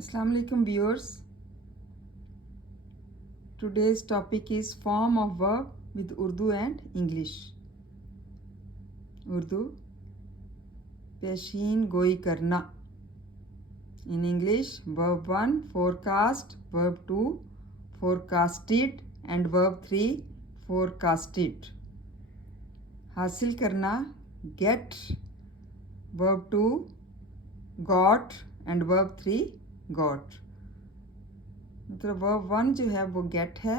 Assalamu alaikum viewers. Today's topic is form of verb with Urdu and English. Urdu पेशीन गोई करना. In English, verb 1 forecast, verb 2 forecasted and verb 3 forecasted. हासिल करना get, verb 2 got and verb 3 got. मतलब verb 1 जो है वो get है,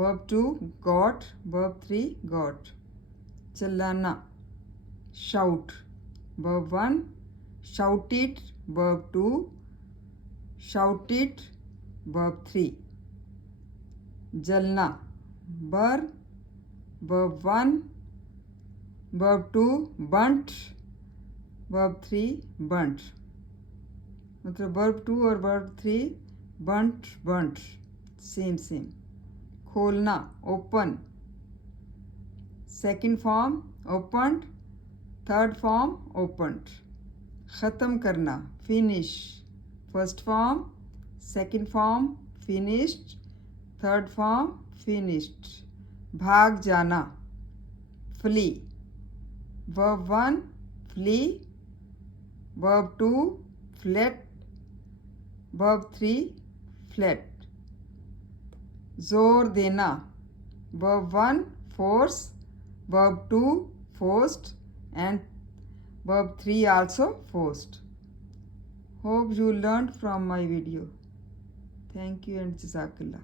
verb 2 got, verb 3 got. चिल्लाना shout, verb 1 shouted, verb 2 shouted, verb 3. जलना burn, verb 1 verb 2 burnt, verb 3 burnt. मतलब verb 2 और verb 3 burnt same. खोलना open, second form opened, third form opened. ख़त्म करना finish, first form, second form finished, third form finished. भाग जाना flee, verb 1 flee, verb 2 fled, verb 3 fled. जोर देना verb 1 force, verb 2 forced and verb 3 also forced. Hope you learned from my video. Thank you and Jazakallah.